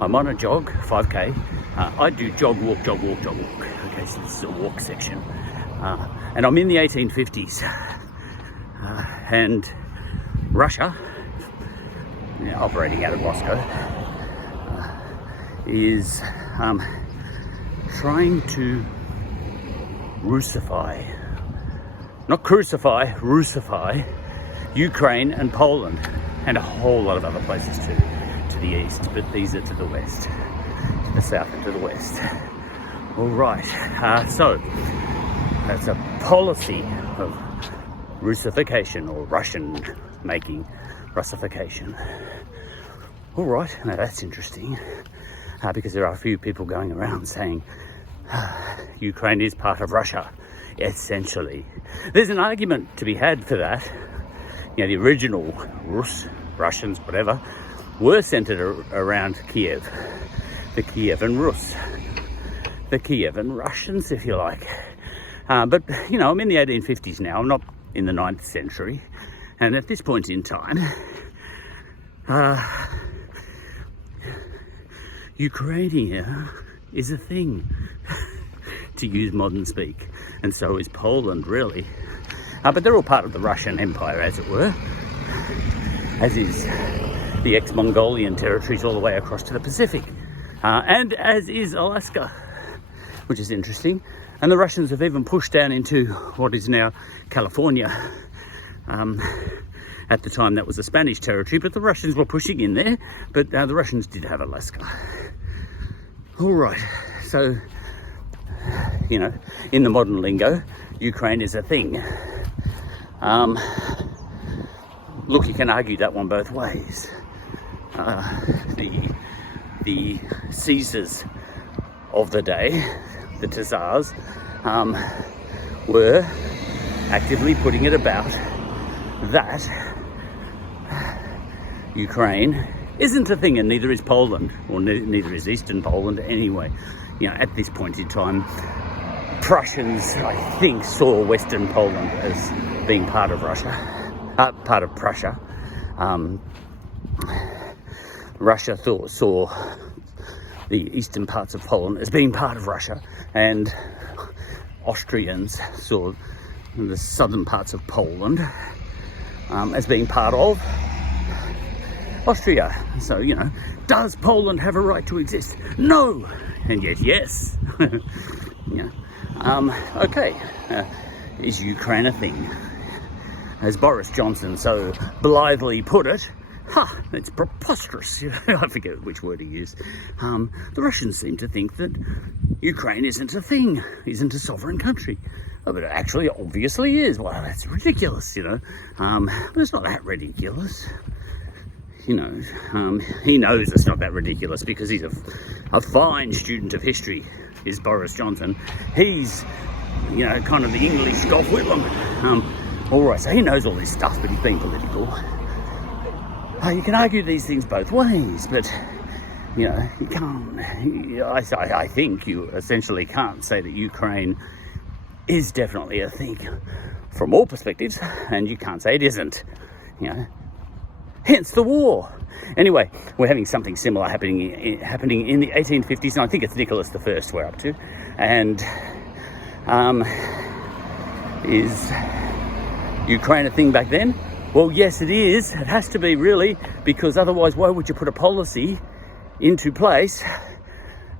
I'm on a jog, 5k. I do jog, walk, jog, walk, jog, walk. Okay, so this is a walk section. And I'm in the 1850s. And Russia, operating out of Moscow, is trying to Russify, not crucify, Russify Ukraine and Poland, and a whole lot of other places too, to the east, but these are to the west, to the south and to the west. All right, so that's a policy of Russification, or Russian making Russification. All right, now that's interesting, because there are a few people going around saying Ukraine is part of Russia, essentially. There's an argument to be had for that. You know, the original Russians, whatever, were centered around Kiev. The Kievan Rus. The Kievan Russians, if you like. But, you know, I'm in the 1850s now. I'm not in the 9th century. And at this point in time, Ukraine is a thing, to use modern speak. And so is Poland, really. But they're all part of the Russian Empire, as it were. As is the ex-Mongolian territories all the way across to the Pacific. And as is Alaska, which is interesting. And the Russians have even pushed down into what is now California. At the time that was a Spanish territory, but the Russians were pushing in there. But the Russians did have Alaska. All right, so, you know, in the modern lingo, Ukraine is a thing. Look, you can argue that one both ways. The Caesars of the day, the Tsars, were actively putting it about that Ukraine isn't a thing, and neither is Poland, or neither is Eastern Poland anyway. You know, at this point in time, Prussians, I think, saw Western Poland as being part of Russia, part of Prussia. Russia saw the eastern parts of Poland as being part of Russia, and Austrians saw the southern parts of Poland as being part of Austria. So, you know, does Poland have a right to exist? No, and yet yes. Yeah. Okay, is Ukraine a thing? As Boris Johnson so blithely put it, it's preposterous. I forget which word he used. The Russians seem to think that Ukraine isn't a thing, isn't a sovereign country. Oh, but it actually obviously is. Well, that's ridiculous, you know. But it's not that ridiculous. You know, he knows it's not that ridiculous because he's a fine student of history, is Boris Johnson. He's, you know, kind of the English Gough Whitlam. All right, so he knows all this stuff, but he's being political. You can argue these things both ways, but, you know, you can't. I think you essentially can't say that Ukraine is definitely a thing from all perspectives, and you can't say it isn't, you know. Hence the war. Anyway, we're having something similar happening in the 1850s, and I think it's Nicholas I we're up to. And is Ukraine a thing back then? Well, yes, it is. It has to be, really, because otherwise, why would you put a policy into place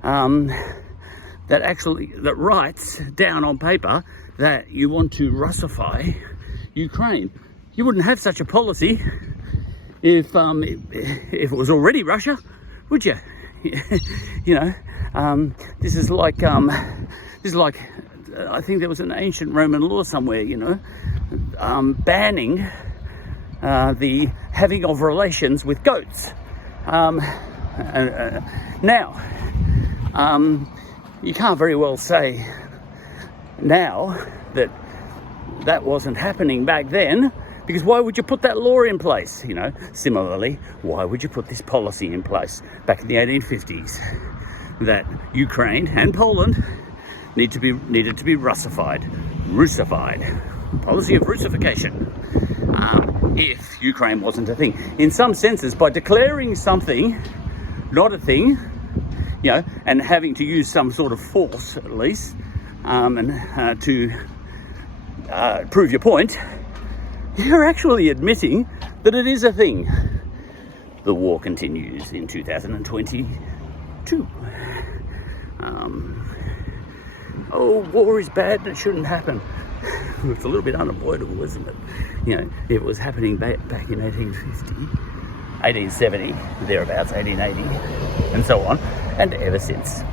that writes down on paper that you want to Russify Ukraine? You wouldn't have such a policy if it was already Russia, would you? You know, this is like I think there was an ancient Roman law somewhere, you know, banning the having of relations with goats. Now, you can't very well say now that wasn't happening back then, because why would you put that law in place? You know, similarly, why would you put this policy in place back in the 1850s that Ukraine and Poland needed to be Russified, policy of Russification, if Ukraine wasn't a thing? In some senses, by declaring something not a thing, you know, and having to use some sort of force at least, and to prove your point, you're actually admitting that it is a thing. The war continues in 2022. War is bad and it shouldn't happen. It's a little bit unavoidable, isn't it? You know, it was happening back in 1850, 1870, thereabouts, 1880, and so on, and ever since.